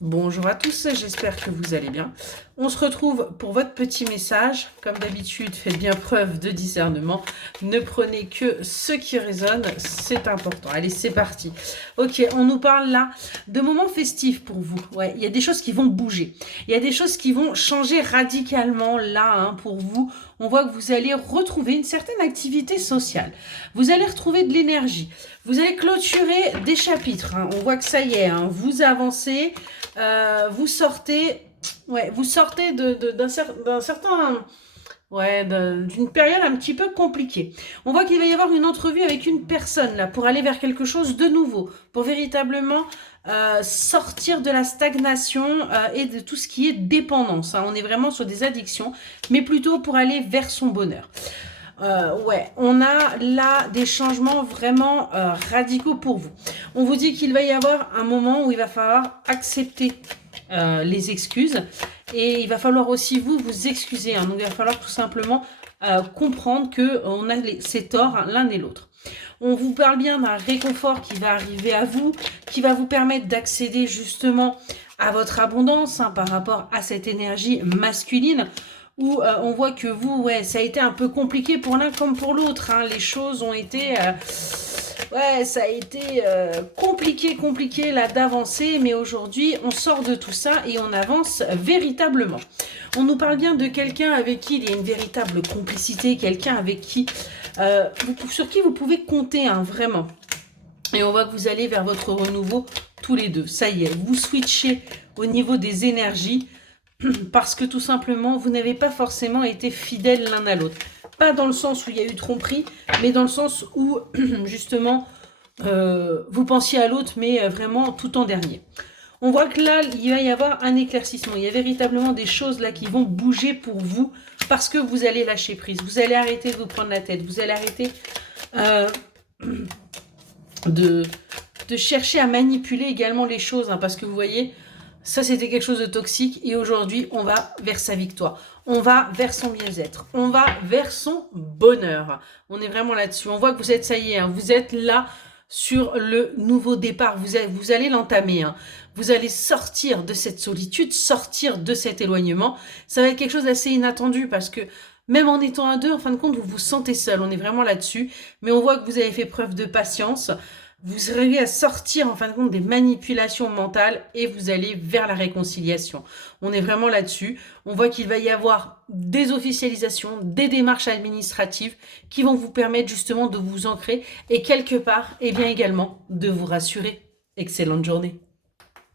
Bonjour à tous, j'espère que vous allez bien. On se retrouve pour votre petit message. Comme d'habitude, faites bien preuve de discernement. Ne prenez que ce qui résonne, c'est important. Allez, c'est parti. Ok, on nous parle là de moments festifs pour vous. Ouais, il y a des choses qui vont bouger. Il y a des choses qui vont changer radicalement là pour vous. On voit que vous allez retrouver une certaine activité sociale. Vous allez retrouver de l'énergie. Vous allez clôturer des chapitres. On voit que ça y est, vous avancez. Vous sortez, vous sortez d'un certain, d'une période un petit peu compliquée. On voit qu'il va y avoir une entrevue avec une personne là pour aller vers quelque chose de nouveau, pour véritablement sortir de la stagnation et de tout ce qui est dépendance. On est vraiment sur des addictions, mais plutôt pour aller vers son bonheur. On a là des changements vraiment radicaux pour vous. On vous dit qu'il va y avoir un moment où il va falloir accepter les excuses et il va falloir aussi vous excuser. Donc il va falloir tout simplement comprendre qu'on a ces torts l'un et l'autre. On vous parle bien d'un réconfort qui va arriver à vous, qui va vous permettre d'accéder justement à votre abondance par rapport à cette énergie masculine où on voit que vous, ça a été un peu compliqué pour l'un comme pour l'autre. Les choses ont été... ça a été compliqué là d'avancer, mais aujourd'hui, on sort de tout ça et on avance véritablement. On nous parle bien de quelqu'un avec qui il y a une véritable complicité, quelqu'un avec qui, sur qui vous pouvez compter, vraiment. Et on voit que vous allez vers votre renouveau tous les deux. Ça y est, vous switchez au niveau des énergies parce que tout simplement, vous n'avez pas forcément été fidèles l'un à l'autre. Pas dans le sens où il y a eu tromperie, mais dans le sens où, justement, vous pensiez à l'autre, mais vraiment tout en dernier. On voit que là, il va y avoir un éclaircissement. Il y a véritablement des choses là qui vont bouger pour vous parce que vous allez lâcher prise. Vous allez arrêter de vous prendre la tête. Vous allez arrêter de chercher à manipuler également les choses. Parce que vous voyez, ça c'était quelque chose de toxique. Et aujourd'hui, on va vers sa victoire. On va vers son bien-être. On va vers son bonheur. On est vraiment là-dessus. On voit que vous êtes, ça y est, vous êtes là sur le nouveau départ. Vous allez l'entamer. Vous allez sortir de cette solitude, sortir de cet éloignement. Ça va être quelque chose d'assez inattendu parce que même en étant à deux, en fin de compte, vous vous sentez seul. On est vraiment là-dessus. Mais on voit que vous avez fait preuve de patience. Vous arrivez à sortir, en fin de compte, des manipulations mentales et vous allez vers la réconciliation. On est vraiment là-dessus. On voit qu'il va y avoir des officialisations, des démarches administratives qui vont vous permettre justement de vous ancrer et quelque part, bien également, de vous rassurer. Excellente journée.